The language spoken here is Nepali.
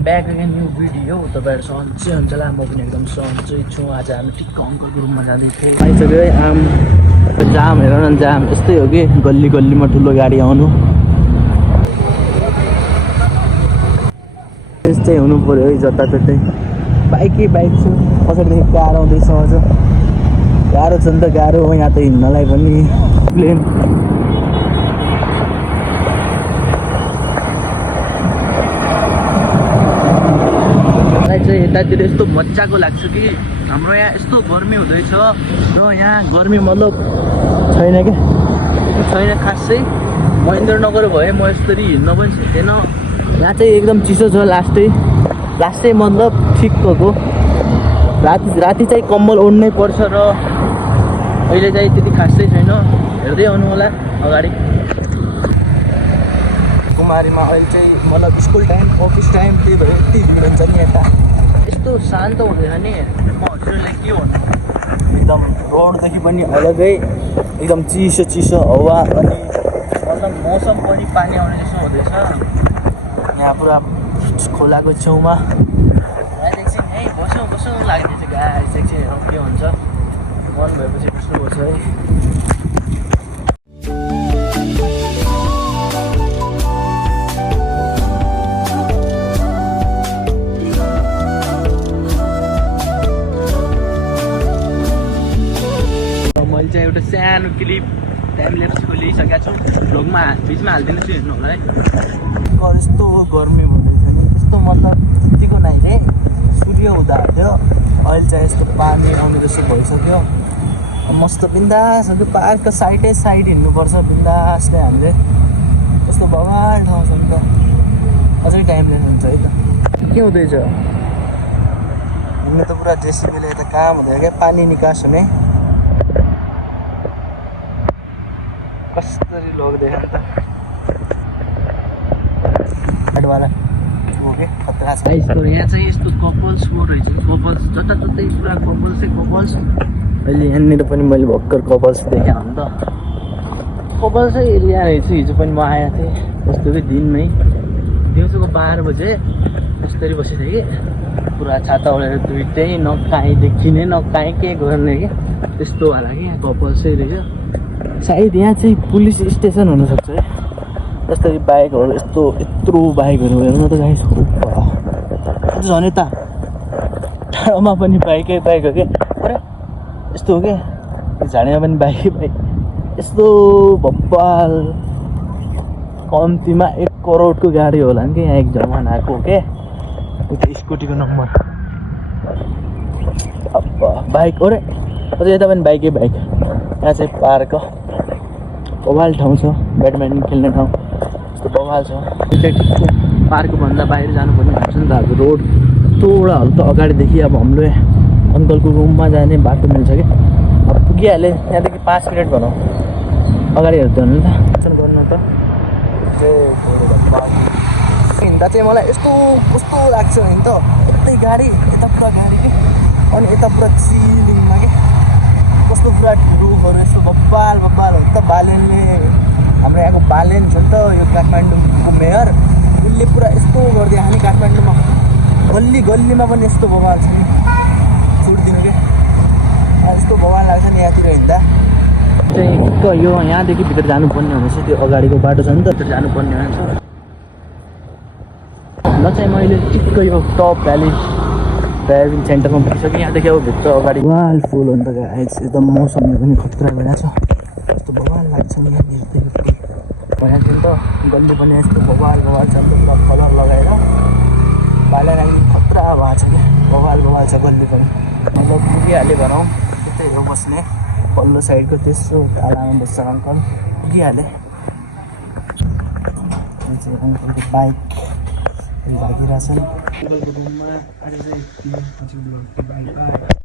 Back again new video. तपाईँहरू सन्चै हुन्छ होला, म पनि एकदम सन्चै छु। आज हामी ठिक्क अङ्कलको रुममा जाँदैथ्यौँ। आइसक्यो है आम जाम, हेर न जाम यस्तै हो कि गल्ली गल्लीमा ठुलो गाडी आउनु त्यस्तै हुनु पऱ्यो है जताततै। बाइकै बाइक छु, पछाडिदेखि कार आउँदैछ अझ गाह्रो छ नि त, गाह्रो हो यहाँ त हिँड्नलाई पनि प्लेन। मलाई चाहिँ यतातिर यस्तो मजाको लाग्छ कि हाम्रो यहाँ यस्तो गर्मी हुँदैछ र यहाँ गर्मी मतलब छैन क्या, छैन खासै। महेन्द्रनगर भए म यसरी हिँड्न पनि सक्दैन। यहाँ चाहिँ एकदम चिसो छ। लास्टै मतलब ठिक्कको राति चाहिँ कम्बल ओढ्नै पर्छ र अहिले चाहिँ त्यति खासै छैन। हेर्दै आउनु होला अगाडि। कुमारीमा अहिले चाहिँ मतलब स्कुल टाइम अफिस टाइम, त्यही भएर यति भिड हुन्छ नि यता। यस्तो शान्त हुँदैन नि, म हजुरलाई के भन्नु। एकदम रोडदेखि पनि अलगै एकदम चिसो हावा, अनि मतलब मौसम पनि पानी आउने जस्तो हुँदैछ। यहाँ पुरा खोलाको छेउमा एकछिन है बसौँ लाग्दैछ। गाडी एकछिन हेरौँ के हुन्छ। मन भएपछि बस्नुपर्छ है। मैले चाहिँ एउटा सानो क्लिप टाइम ल्याप्सको लिइसकेको छु, भ्लगमा बिचमा हालिदिनु छु, हेर्नु होला है। यस्तो गर्मी हुँदैछ नि, यस्तो मतलब यतिको नै रे सूर्य हुँदा थियो, अहिले चाहिँ यस्तो पानी आउने जस्तो भइसक्यो। मस्त बिन्दास हुन्छ। पार्कको साइड हिँड्नुपर्छ बिन्दासले हामीले। यस्तो बवाल ठाउँ छ नि त, अझै टाइम लिनुहुन्छ है त। के हुँदैछ हिँड्नु त पुरा जेसिबीले यता काम हुँदैन क्या, पानी निकास हुने। कसरी लग्दैन त वाला हो कि खतरा छ। यहाँ चाहिँ यस्तो कपल्स हो रहेछ, कपल्स जताततै पुरा कपल्स। अहिले यहाँनिर पनि मैले भर्खर कपल्स देखेँ हो नि त। कपल्सै एरिया रहेछ। हिजो पनि म आएको थिएँ यस्तो कि दिनमै, दिउँसोको 12 बजे यस्तरी बसेको थिएँ कि पुरा छाता ओढेर दुइटै, न काहीँ देखिने न काहीँ के गर्ने कि त्यस्तो होला कि यहाँ कपल्सै रहेछ। सायद यहाँ चाहिँ पुलिस स्टेसन हुनसक्छ है। जस्तै बाइकहरू यत्रो बाइकहरू हेर्नु त गाइस, अझ झन् यता टाढोमा पनि बाइकै बाइक हो क्या। अरे यस्तो हो क्या, झाडीमा पनि बाइकै बाइक। यस्तो भब्बाल कम्तीमा 1 करोडको गाडी होला नि कि यहाँ एक जमानाको के। उता स्कुटीको नम्बर अब बाइक। अरे अझ यता पनि बाइकै बाइक। यहाँ चाहिँ पार्क बवाल ठाउँ छ, ब्याडमिन्टन खेल्ने ठाउँ यस्तो बवाल छ। पार्कभन्दा बाहिर जानुपर्ने हुन्छ नि त। अब रोड थोडाहरू त अगाडिदेखि अब हाम्रो अङ्कलको रुममा जाने बाटो मिल्छ कि अब पुगिहालेँ। यहाँदेखि 5 मिनट भनौँ अगाडि हेर्दै हुनु नि त गर्नु त। हिँड्दा चाहिँ मलाई कस्तो लाग्छ भने त, यतै गाडी यता पुरा गाडी कि, अनि यता पुरा चिलिङमा कि कस्तो पुरा रुखहरू यस्तो बब्बाल हो नि त। बालेनले, हाम्रो यहाँको बालेन छ नि त, यो काठमाडौँको मेयर, उसले पुरा यस्तो गरिदियो नि काठमाडौँमा। गल्लीमा पनि यस्तो बवाल छ नि, छोडिदिनु क्या। यस्तो बवाल लाग्छ नि यहाँतिर हिँड्दा चाहिँ। यो यहाँदेखि भित्र जानुपर्ने हुनेछ, त्यो अगाडिको बाटो छ नि त, त्यो जानुपर्ने हुन्छ। ल चाहिँ मैले ठिक्क यो टप भ्याली ड्राइभिङ सेन्टरमा पुगिसकेँ। यहाँदेखि अब भित्र अगाडि वाल फुल हो नि त गाइस, एकदम मौसमले पनि खतरा भइरहेको छ। यस्तो बवाल लाग्छ नि यहाँ भित्र भइरहेको थियो नि त। गल्ली पनि यस्तो बवाल छ, पुरा कलर लगाएर बालेर खतरा भएको छ क्या। बवाल छ गल्ली पनि। मतलब पुगिहालेँ भनौँ, त्यतै हो बस्ने पल्लो साइडको त्यसो टाढामा बस्छ अङ्कल। पुगिहालेँ। अङ्कलको बाइक भागिरहेछन्। अङ्कलको रुममा